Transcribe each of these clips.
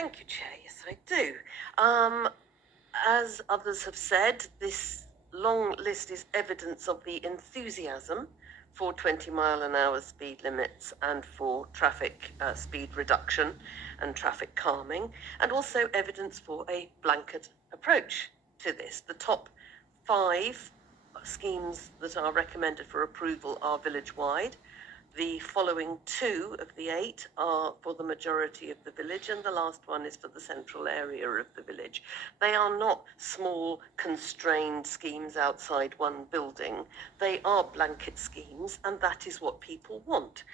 Thank you, Chair. Yes, I do. As others have said, this long list is evidence of the enthusiasm for 20-mile-an-hour speed limits and for traffic speed reduction and traffic calming, and also evidence for a blanket approach to this. The top 5 schemes that are recommended for approval are village-wide. The following 2 of the 8 are for the majority of the village, and the last one is for the central area of the village. They are not small, constrained schemes outside one building. They are blanket schemes, and that is what people want.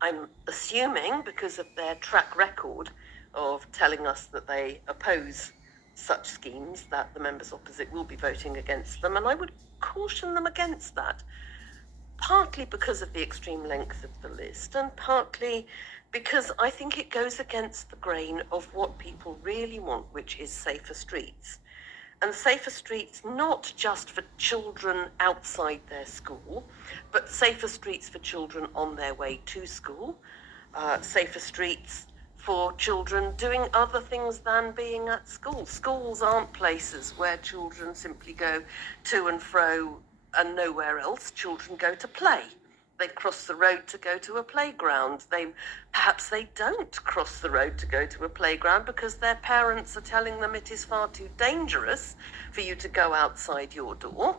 I'm assuming, because of their track record of telling us that they oppose such schemes, that the members opposite will be voting against them, and I would caution them against that. Partly because of the extreme length of the list, and partly because I think it goes against the grain of what people really want, which is safer streets. And safer streets not just for children outside their school, but safer streets for children on their way to school, safer streets for children doing other things than being at school. Schools aren't places where children simply go to and fro and nowhere else. Children go to play. They cross the road to go to a playground. Perhaps they don't cross the road to go to a playground because their parents are telling them it is far too dangerous for you to go outside your door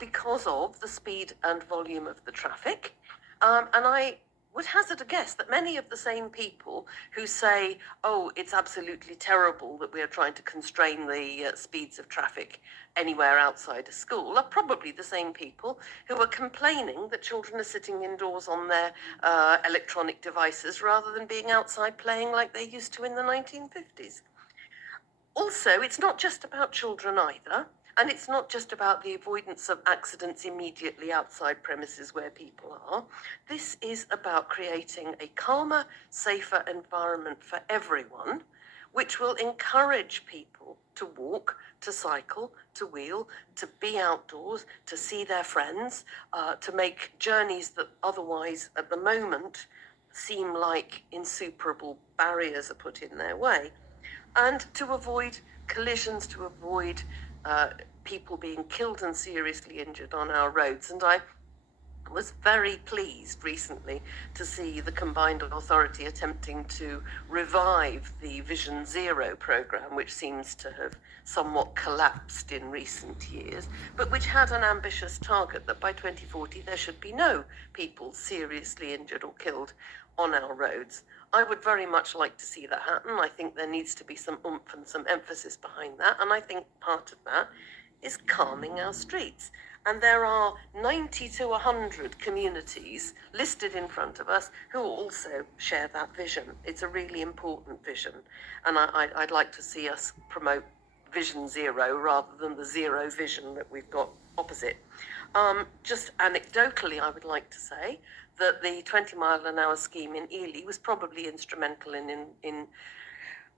because of the speed and volume of the traffic. And I would hazard a guess that many of the same people who say, oh, it's absolutely terrible that we are trying to constrain the speeds of traffic anywhere outside a school, are probably the same people who are complaining that children are sitting indoors on their electronic devices rather than being outside playing like they used to in the 1950s. Also, it's not just about children either. And it's not just about the avoidance of accidents immediately outside premises where people are. This is about creating a calmer, safer environment for everyone, which will encourage people to walk, to cycle, to wheel, to be outdoors, to see their friends, to make journeys that otherwise, at the moment, seem like insuperable barriers are put in their way, and to avoid collisions, to avoid people being killed and seriously injured on our roads. And I was very pleased recently to see the Combined Authority attempting to revive the Vision Zero programme, which seems to have somewhat collapsed in recent years, but which had an ambitious target that by 2040 there should be no people seriously injured or killed on our roads. I would very much like to see that happen. I think there needs to be some oomph and some emphasis behind that, and I think part of that is calming our streets. And there are 90 to 100 communities listed in front of us who also share that vision. It's a really important vision. And I'd like to see us promote Vision Zero rather than the zero vision that we've got opposite. Just anecdotally, I would like to say that the 20-mile-an-hour scheme in Ely was probably instrumental in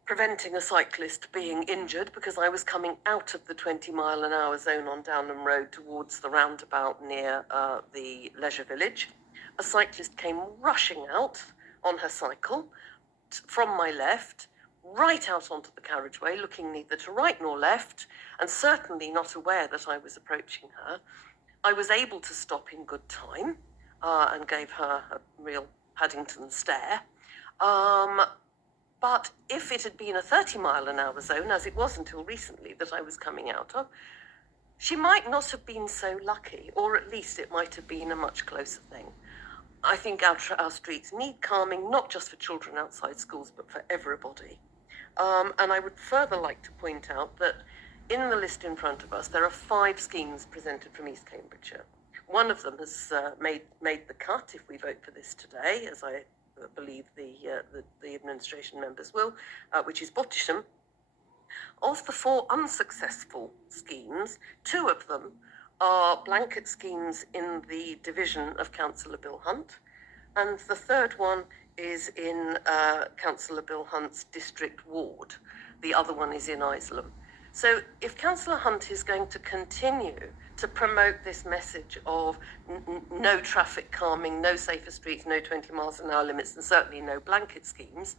preventing a cyclist being injured, because I was coming out of the 20-mile-an-hour zone on Downham Road towards the roundabout near the leisure village. A cyclist came rushing out on her cycle from my left, right out onto the carriageway, looking neither to right nor left, and certainly not aware that I was approaching her. I was able to stop in good time and gave her a real Paddington stare. But if it had been a 30-mile-an-hour zone, as it was until recently that I was coming out of, she might not have been so lucky, or at least it might have been a much closer thing. I think our streets need calming, not just for children outside schools, but for everybody. And I would further like to point out that in the list in front of us, there are 5 schemes presented from East Cambridgeshire. One of them has made the cut if we vote for this today, as I believe the administration members will, which is Bottisham. Of the 4 unsuccessful schemes, 2 of them are blanket schemes in the division of Councillor Bill Hunt, and the 3rd one is in Councillor Bill Hunt's district ward. The other one is in Isleham. So if Councillor Hunt is going to continue to promote this message of no traffic calming, no safer streets, no 20 miles an hour limits, and certainly no blanket schemes,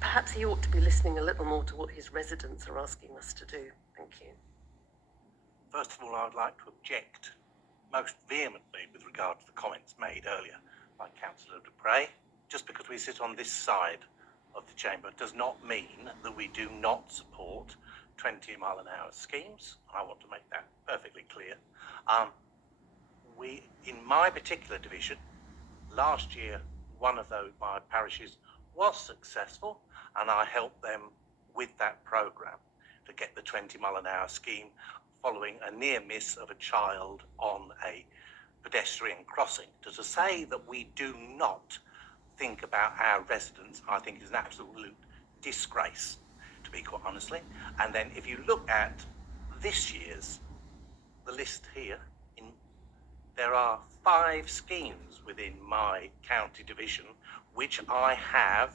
perhaps he ought to be listening a little more to what his residents are asking us to do. Thank you. First of all, I would like to object most vehemently with regard to the comments made earlier by Councillor Dupre. Just because we sit on this side of the chamber does not mean that we do not support 20 mile an hour schemes. I want to make that perfectly clear. In my particular division, last year, one of my parishes was successful, and I helped them with that programme to get the 20 mile an hour scheme following a near miss of a child on a pedestrian crossing. To say that we do not think about our residents, I think is an absolute disgrace, to be quite honestly. And then if you look at this year's, the list here, there are 5 schemes within my county division which I have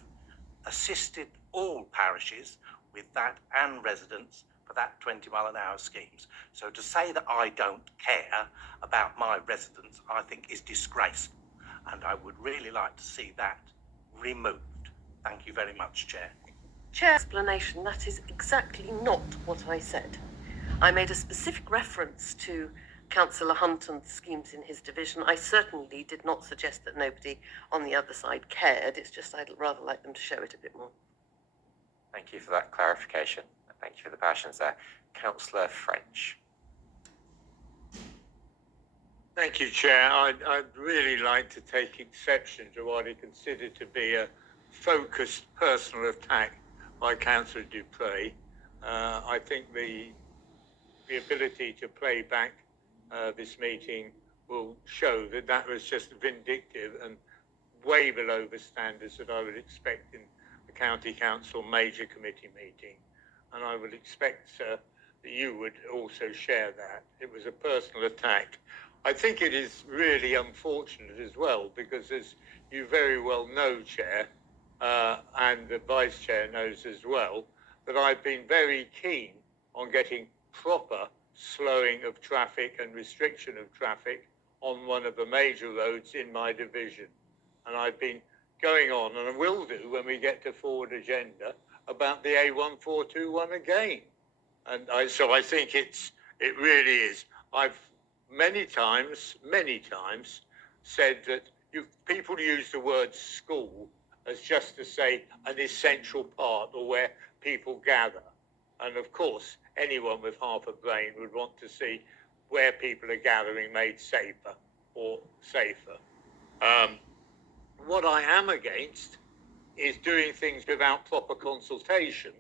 assisted all parishes with that and residents for that 20 mile an hour schemes. So to say that I don't care about my residents, I think is disgraceful, and I would really like to see that removed. Thank you very much, Chair. Chair, explanation, that is exactly not what I said. I made a specific reference to Councillor Hunt and the schemes in his division. I certainly did not suggest that nobody on the other side cared. It's just I'd rather like them to show it a bit more. Thank you for that clarification. Thank you for the passions there. Councillor French. Thank you, Chair. I'd really like to take exception to what I consider to be a focused personal attack by Councillor Dupre. I think the ability to play back this meeting will show that that was just vindictive and way below the standards that I would expect in the County Council major committee meeting. And I would expect, sir, that you would also share that. It was a personal attack. I think it is really unfortunate as well, because as you very well know, Chair, and the Vice Chair knows as well, that I've been very keen on getting proper slowing of traffic and restriction of traffic on one of the major roads in my division. And I've been going on, and I will do when we get to forward agenda, about the A1421 again. And so I think it really is. I've many times said that people use the word school as just to say an essential part or where people gather. And of course, anyone with half a brain would want to see where people are gathering made safer or safer. What I am against is doing things without proper consultation.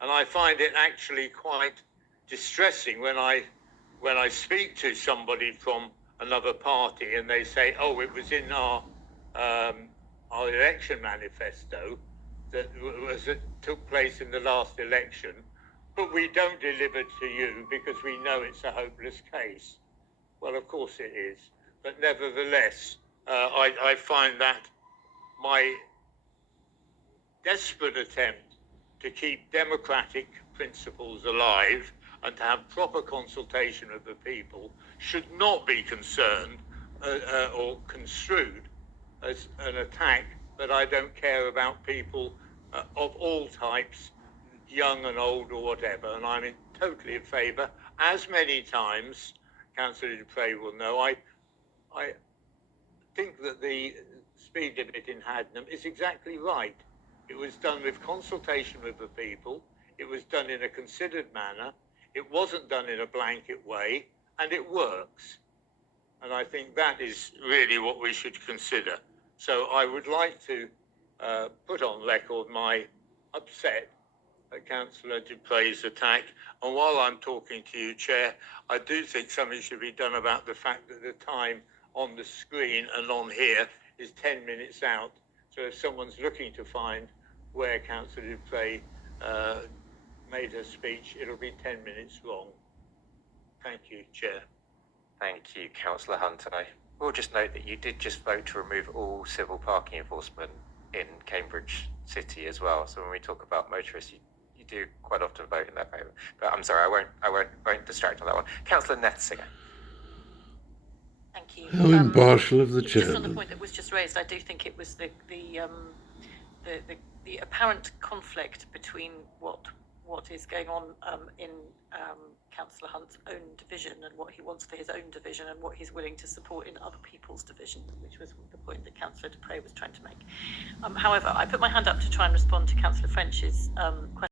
And I find it actually quite distressing when I speak to somebody from another party and they say, oh, it was in our election manifesto that took place in the last election, but we don't deliver to you because we know it's a hopeless case. Well, of course it is. But nevertheless, I find that my desperate attempt to keep democratic principles alive and to have proper consultation of the people should not be concerned or construed as an attack that I don't care about people of all types, young and old or whatever, and I'm totally in favour. As many times, Councillor Dupre will know, I think that the speed limit in Hadnam is exactly right. It was done with consultation with the people, it was done in a considered manner, it wasn't done in a blanket way, and it works. And I think that is really what we should consider. So I would like to put on record my upset at Councillor Dupre's attack. And while I'm talking to you, Chair, I do think something should be done about the fact that the time on the screen and on here is 10 minutes out. So if someone's looking to find where Councillor Dupre made her speech, it'll be 10 minutes wrong. Thank you, Chair. Thank you, Councillor Hunt. And I will just note that you did just vote to remove all civil parking enforcement in Cambridge City as well. So when we talk about motorists, you do quite often vote in that favour. But I'm sorry, I won't distract on that one. Councillor Nethsinger. Thank you. How impartial of the Just on the chairman. point that was just raised, I do think it was the apparent conflict between what is going on in Councillor Hunt's own division and what he wants for his own division and what he's willing to support in other people's divisions, which was the point that Councillor Dupre was trying to make. However, I put my hand up to try and respond to Councillor French's question.